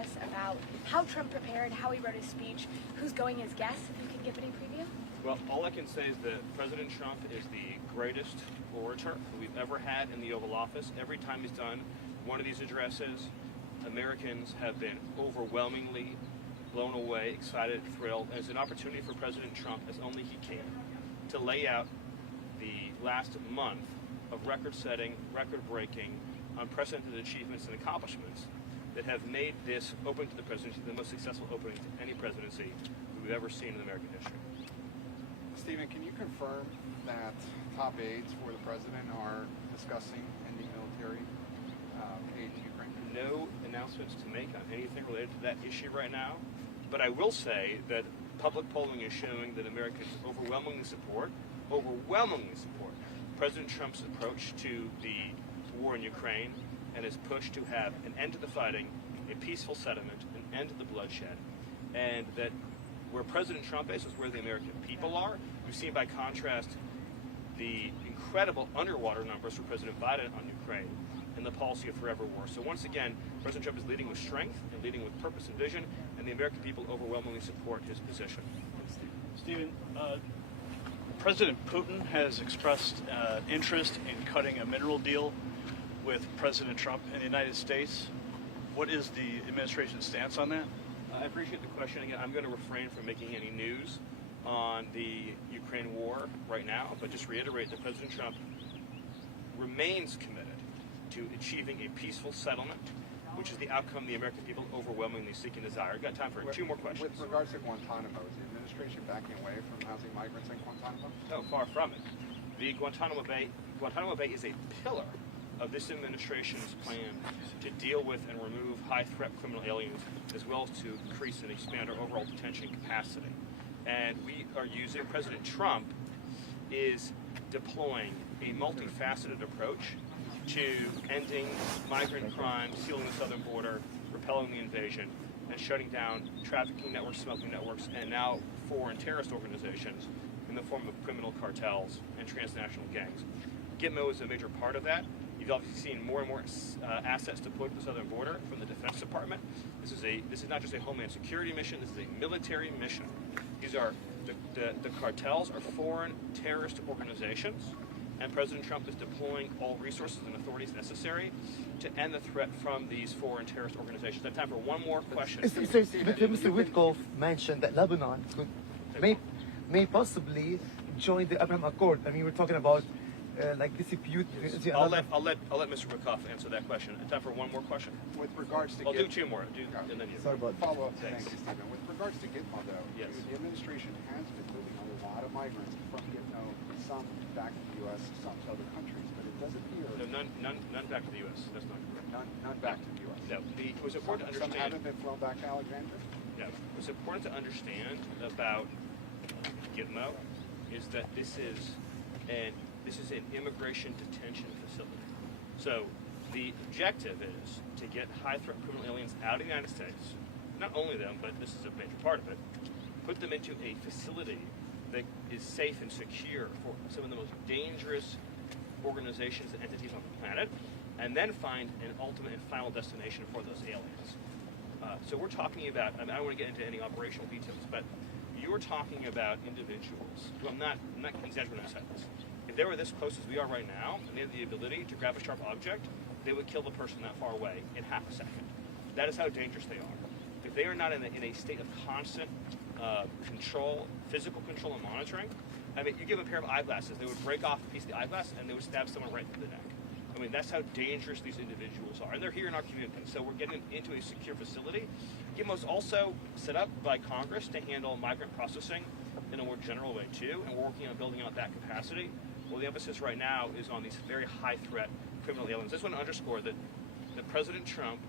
us about how Trump prepared, how he wrote his speech, who's going as guests, if you can give any preview? Well, all I can say is that President Trump is the greatest orator we've ever had in the Oval Office. Every time he's done one of these addresses, Americans have been overwhelmingly blown away, excited, thrilled. And it's an opportunity for President Trump, as only he can, to lay out the last month of record-setting, record-breaking, unprecedented achievements and accomplishments that have made this opening to the presidency the most successful opening to any presidency we've ever seen in American history. Stephen, can you confirm that top aides for the president are discussing ending military aid to Ukraine? No announcements to make on anything related to that issue right now, but I will say that public polling is showing that Americans overwhelmingly support President Trump's approach to the war in Ukraine and his push to have an end to the fighting, a peaceful settlement, an end to the bloodshed, and that where President Trump is where the American people are. We've seen, by contrast, the incredible underwater numbers for President Biden on Ukraine and the policy of forever war. So once again, President Trump is leading with strength and leading with purpose and vision, and the American people overwhelmingly support his position. Stephen, President Putin has expressed interest in cutting a mineral deal with President Trump in the United States. What is the administration's stance on that? I appreciate the question. Again, I'm going to refrain from making any news on the Ukraine war right now, but just reiterate that President Trump remains committed to achieving a peaceful settlement, which is the outcome the American people overwhelmingly seek and desire. I've got time for two more questions. With regards to Guantanamo, is the administration backing away from housing migrants in Guantanamo? No, far from it. The Guantanamo Bay is a pillar of this administration's plan to deal with and remove high-threat criminal aliens, as well as to increase and expand our overall detention capacity. And we are using, President Trump is deploying a multifaceted approach to ending migrant crime, sealing the southern border, repelling the invasion, and shutting down trafficking networks, smuggling networks, and now foreign terrorist organizations in the form of criminal cartels and transnational gangs. Gitmo is a major part of that. You've obviously seen more and more assets deployed to the southern border from the Defense Department. This is not just a homeland security mission. This is a military mission. These are the cartels are foreign terrorist organizations, and President Trump is deploying all resources and authorities necessary to end the threat from these foreign terrorist organizations. I have time for one more question. But Mr. Witkoff mentioned that Lebanon may possibly join the Abraham Accord. I mean, we're talking about like dispute. I'll let Mr. Witkoff answer that question. I have time for one more question. With regards to I'll do two more. And then you. Sorry about that. Follow up. Thank you, Stephen. With regards to Gitmo, though, Yes. the administration has been moving a lot of migrants from Gitmo, some back to the U.S., some to other countries, but it does appear No, none back to the U.S. That's not correct. none back to the U.S. No, it was important to Some understand. haven't been flown back to Alexandria. Yeah, what's important to understand about Gitmo is that this is an immigration detention facility. So the objective is to get high-threat criminal aliens out of the United States. Not only them, but this is a major part of it. Put them into a facility that is safe and secure for some of the most dangerous organizations and entities on the planet, and then find an ultimate and final destination for those aliens. So we're talking about, I don't want to get into any operational details, but you're talking about individuals who I'm not exaggerating when I say this. If they were this close as we are right now, and they had the ability to grab a sharp object, they would kill the person that far away in half a second. That is how dangerous they are. If they are not in a state of constant control, physical control and monitoring, I mean, you give a pair of eyeglasses, they would break off a piece of the eyeglass and they would stab someone right through the neck. I mean, that's how dangerous these individuals are. And they're here in our community, so we're getting into a secure facility. Gitmo's also set up by Congress to handle migrant processing in a more general way, too, and we're working on building out that capacity. Well, the emphasis right now is on these very high-threat criminal aliens. I just want to underscore that President Trump